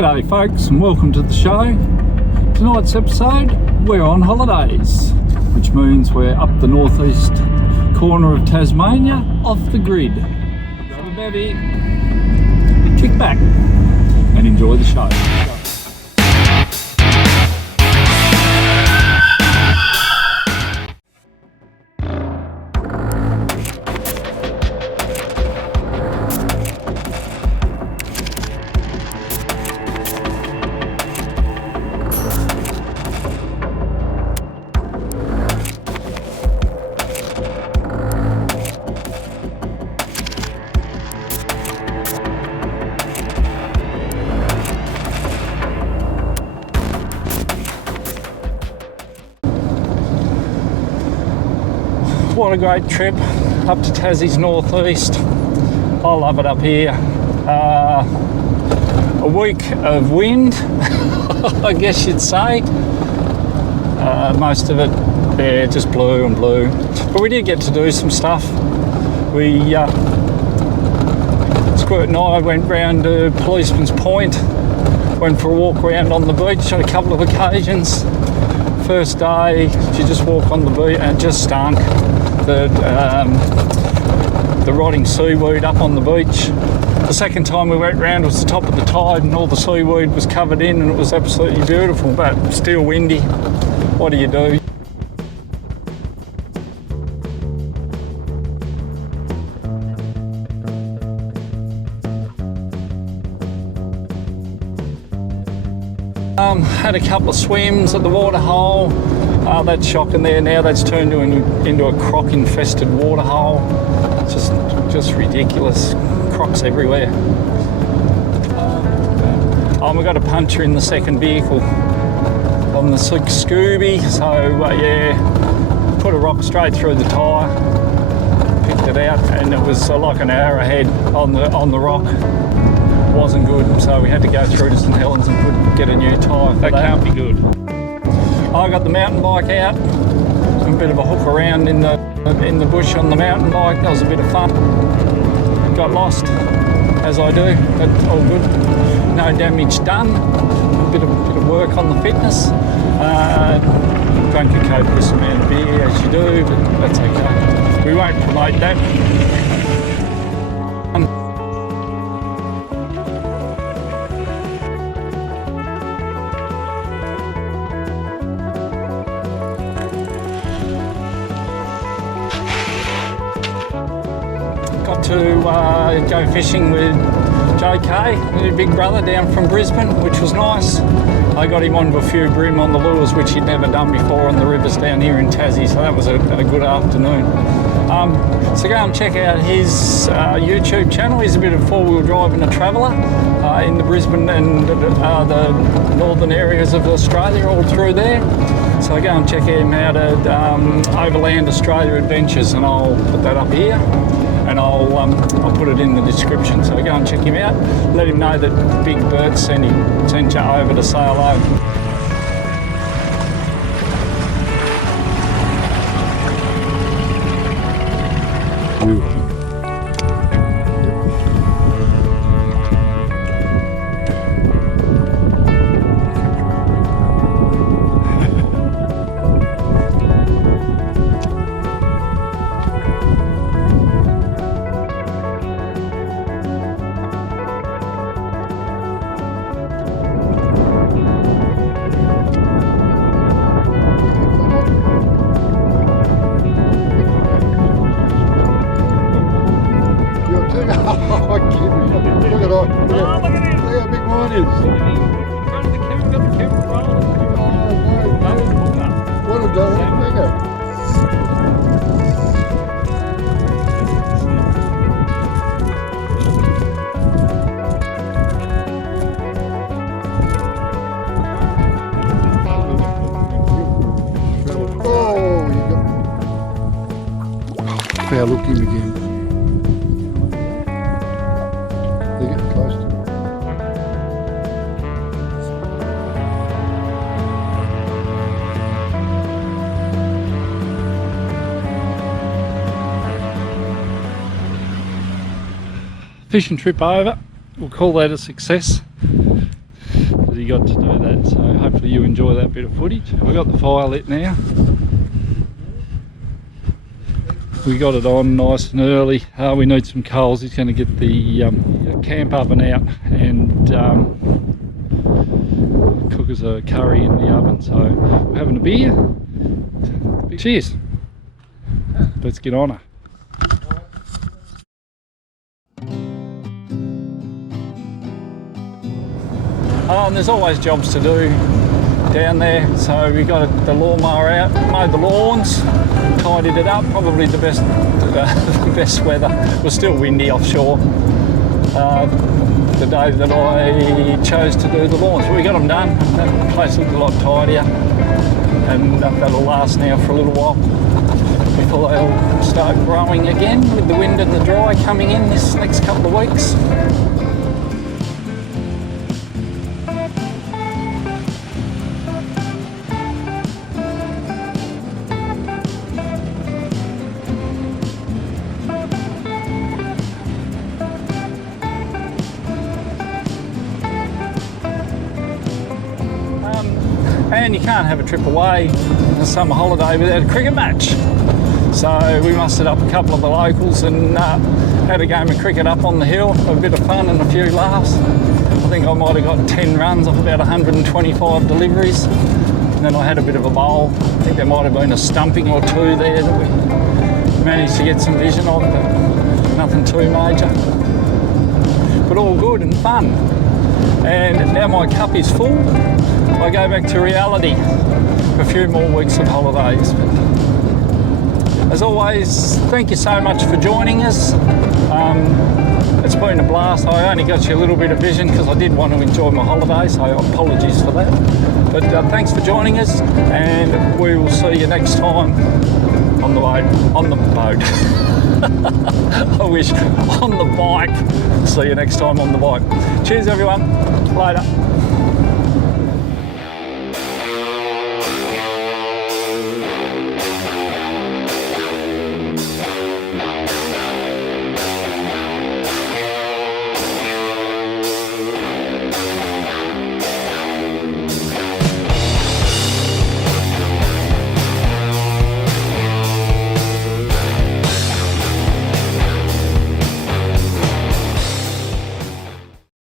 G'day folks and welcome to the show. Tonight's episode, we're on holidays, which means we're up the northeast corner of Tasmania, off the grid. Grab a bevy, kick back and enjoy the show. What a great trip up to Tassie's northeast. I love it up here. A week of wind, I guess you'd say. Most of it, yeah, just blew and blew. But we did get to do some stuff. Squirt and I went round to Policeman's Point, went for a walk around on the beach on a couple of occasions. First day, you just walk on the beach and it just stunk. The rotting seaweed up on the beach. The second time we went round was the top of the tide and all the seaweed was covered in and it was absolutely beautiful, but still windy. What do you do? Had a couple of swims at the waterhole. That's shocking there now. That's turned into a croc-infested waterhole. Just ridiculous. Crocs everywhere. We got a puncture in the second vehicle on the Scooby. So yeah, put a rock straight through the tyre. Picked it out, and it was like an arrowhead on the rock. Wasn't good, so we had to go through to St Helens and get a new tyre. That can't be good. I got the mountain bike out, a bit of a hook around in the bush on the mountain bike. That was a bit of fun. Got lost, as I do. That's all good. No damage done. A bit of work on the fitness. Drank a copious amount of beer, as you do, but that's okay. We won't promote that. To go fishing with JK, my big brother, down from Brisbane, which was nice. I got him onto a few bream on the lures, which he'd never done before on the rivers down here in Tassie, so that was a good afternoon. So go and check out his YouTube channel. He's a bit of four-wheel drive and a traveller in the Brisbane and the northern areas of Australia, all through there. So go and check him out at Overland Australia Adventures, and I'll put that up here. And I'll put it in the description, so go and check him out. Let him know that Big Bert sent you over to say hello. I looked him again. They're getting close to him. Fishing trip over. We'll call that a success. got to do that, so hopefully you enjoy that bit of footage. We've got the fire lit now. We got it on nice and early. We need some coals. He's going to get the camp oven out and cook us a curry in the oven. So we're having a beer. Cheers. Let's get on her. And there's always jobs to do down there, so we got the lawnmower out, mowed the lawns, tidied it up. Probably the best best weather. It was still windy offshore the day that I chose to do the lawns, but we got them done. That place looked a lot tidier, and that'll last now for a little while before they'll start growing again with the wind and the dry coming in this next couple of weeks. And you can't have a trip away, a summer holiday, without a cricket match. So we mustered up a couple of the locals and had a game of cricket up on the hill, a bit of fun and a few laughs. I think I might have got 10 runs off about 125 deliveries. And then I had a bit of a bowl. I think there might have been a stumping or two there that we managed to get some vision of, but nothing too major. But all good and fun. And now my cup is full. I go back to reality for a few more weeks of holidays. But as always, thank you so much for joining us. It's been a blast. I only got you a little bit of vision because I did want to enjoy my holiday, so apologies for that. But thanks for joining us, and we will see you next time on the boat. I wish, on the bike. See you next time on the bike. Cheers everyone. Later.